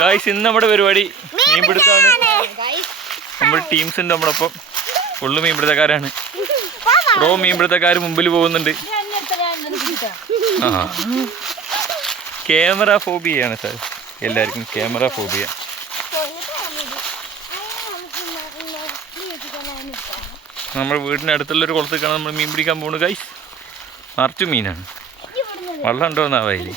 Guys ഇന്ന് നമ്മുടെ പരിപാടി മീൻപിടുത്താണ്. നമ്മുടെ ടീംസ് ഉണ്ട് നമ്മുടെ ഒപ്പം. ഫുള്ള് മീൻപിടുത്തക്കാരാണ്. പ്രോ മീൻപിടുത്തക്കാർ മുമ്പിൽ പോകുന്നുണ്ട്. ക്യാമറ ഫോബിയാണ് സാർ, എല്ലാവർക്കും ക്യാമറ ഫോബിയ. നമ്മുടെ വീടിൻ്റെ അടുത്തുള്ളൊരു കുളത്തേക്കാണ് നമ്മൾ മീൻ പിടിക്കാൻ പോകുന്നത് ഗൈസ്. നിറച്ചു മീനാണ്. വെള്ളം ഉണ്ടോ എന്നാ വയല്.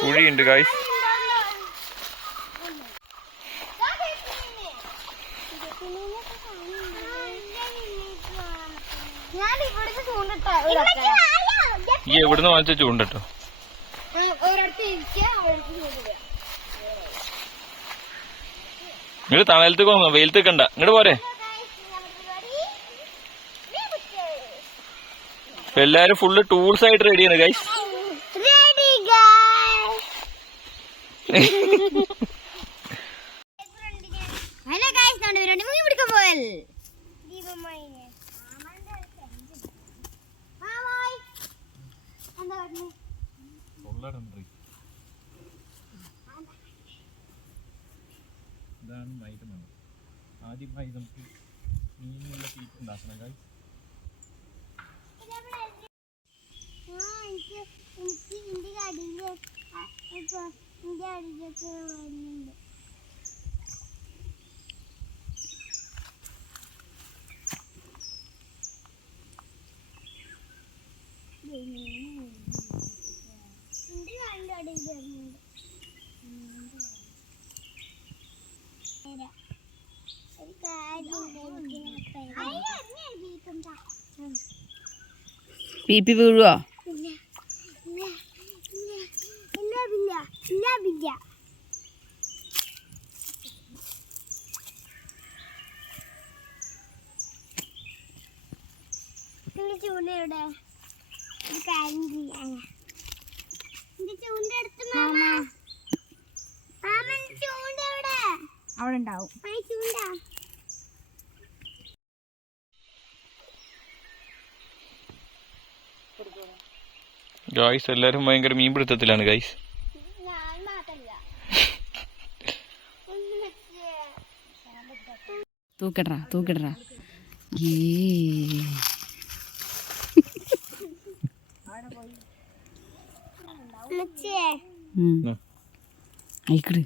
കുഴിയുണ്ട് ഗൈസ്. ഈ എവിടുന്ന് വാങ്ങിച്ച ചൂണ്ടട്ടോ? ഇങ്ങോട്ട് തണലത്തേക്ക് പോകാം, വെയിലത്തേക്ക് കണ്ട ഇങ്ങോട്ട് പോരെ. എല്ലാരും ഫുള്ള് ടൂൾസ് ആയിട്ട് റെഡിയാണ് ഗൈസ്. ഇതാണ് മൈദമാണ്. ആദ്യമായി നമുക്ക് മീനിനുള്ള തീറ്റ ഉണ്ടാക്കണം ഗൈസ്. പീപ്പി വീഴുവോ? ചൂണ്ടയുടെ അവിടെ ഉണ്ടാവും. ഗായ്സ് എല്ലാരും ഭയങ്കര മീൻപിടുത്തത്തിലാണ് ഗായ്സ്. തൂക്കിടറാ തൂക്കിടറാ. അയക്കട്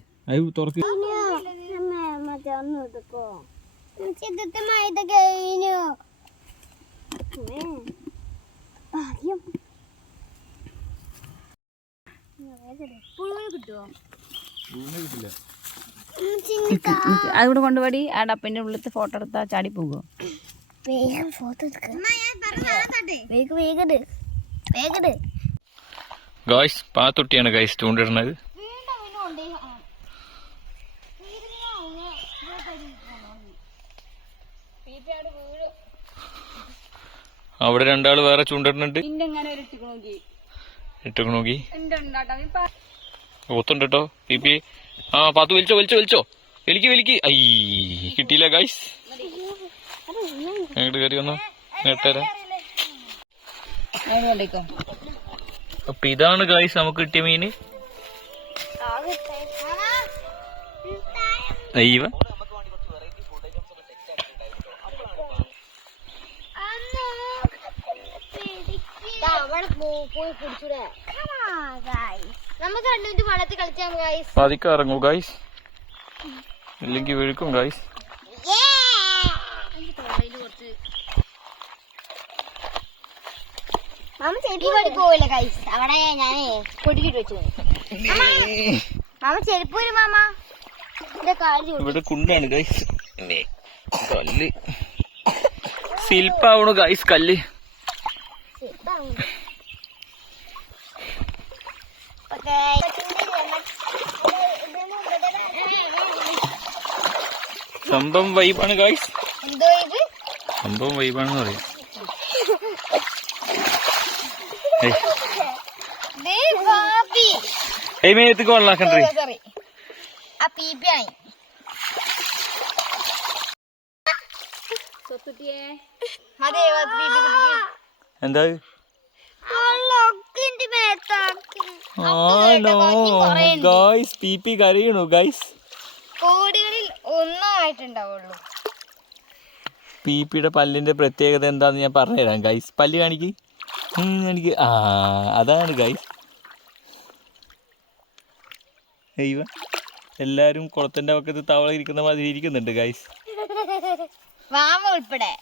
തുറക്ക്. അതുകൂടെ കൊണ്ടുപോയി ആ ഡപ്പിന്റെ ഉള്ളിലത്തെ ഫോട്ടോ എടുത്താ ചാടി പോകുമോ? ഗായ്സ് പാത്തൊട്ടിയാണ് ഗായ്സ് ചൂണ്ടിടുന്നത്. അവിടെ രണ്ടാള് വേറെ ചൂണ്ടിടുന്നുണ്ട്. ഇട്ടു നോക്കി ഓത്തുണ്ടോ പീപ്പി. ആ പാത്തു വലിച്ചോ വലിച്ചോ വലിച്ചോ വലിക്ക്. ഐ കിട്ടിയില്ല ഗായ്സ്. അങ്ങോട്ട് കയറി വന്നോ നേട്ടരാ. അപ്പൊ ഇതാണ് ഗായ്സ് നമുക്ക് കിട്ടിയ മീന്. അയ്യവ പതിക്കെ ഇറങ്ങൂ ഗായ്സ്, ഇല്ലെങ്കിൽ വീഴുക്കും ഗായ്സ്. പോവില്ല ഗൈസ്. അവിടെ ഞാനേ പൊടിക്കിട്ട് വെച്ചു. മാമ ചെരുപ്പ് വരും മാമ. ഇവിടെ കുണ്ടാണ് ഗൈസ്. കല്ല് ശില്പാവണു ഗൈസ്. കല്ല് സംഭവം വൈബാണ് ഗൈസ്. സംഭവം വൈബാണെന്ന് പറയാം. മേത്തേക്ക് വെള്ളാക്കണ്ടേ? എന്താ ആണോ ഗൈസ് പീപ്പി കരയണു ഗൈസ്. കോടികളിൽ ഒന്നായിട്ടുണ്ടാവുള്ളൂ. പീപ്പിയുടെ പല്ലിന്റെ പ്രത്യേകത എന്താന്ന് ഞാൻ പറഞ്ഞുതരാം ഗൈസ്. പല്ല് കാണിക്ക്. ആ അതാണ് ഗൈസ്. അയ്യോ എല്ലാരും കുളത്തിന്റെ പക്കത്ത് തവള ഇരിക്കുന്ന മാതിരി ഇരിക്കുന്നുണ്ട് ഗൈസ്. വാമ ഉൾപ്പെടെ.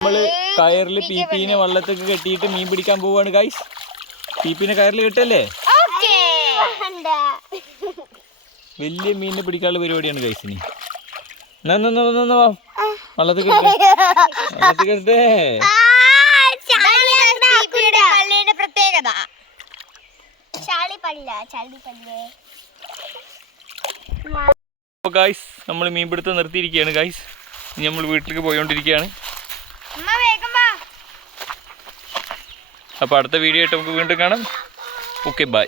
നമ്മള് കയറിൽ പീപ്പീനെ വള്ളത്തേക്ക് കെട്ടിയിട്ട് മീൻ പിടിക്കാൻ പോവാണ് ഗൈസ്. പീപ്പീനെ കയറിൽ കെട്ടല്ലേ? വലിയ മീനിനെ പിടിക്കാനുള്ള പരിപാടിയാണ് ഗൈസ്. ഇനി വള്ളത്തിൽ കെട്ടേ. പ്രത്യേകത ഗൈസ് നമ്മൾ മീൻപിടുത്തം നിർത്തിയിരിക്കുകയാണ് ഗൈസ്. ഇനി നമ്മൾ വീട്ടിലേക്ക് പോയിക്കൊണ്ടിരിക്കുകയാണ്. അപ്പോൾ അടുത്ത വീഡിയോ ആയിട്ട് നമുക്ക് വീണ്ടും കാണാം. Okay bye.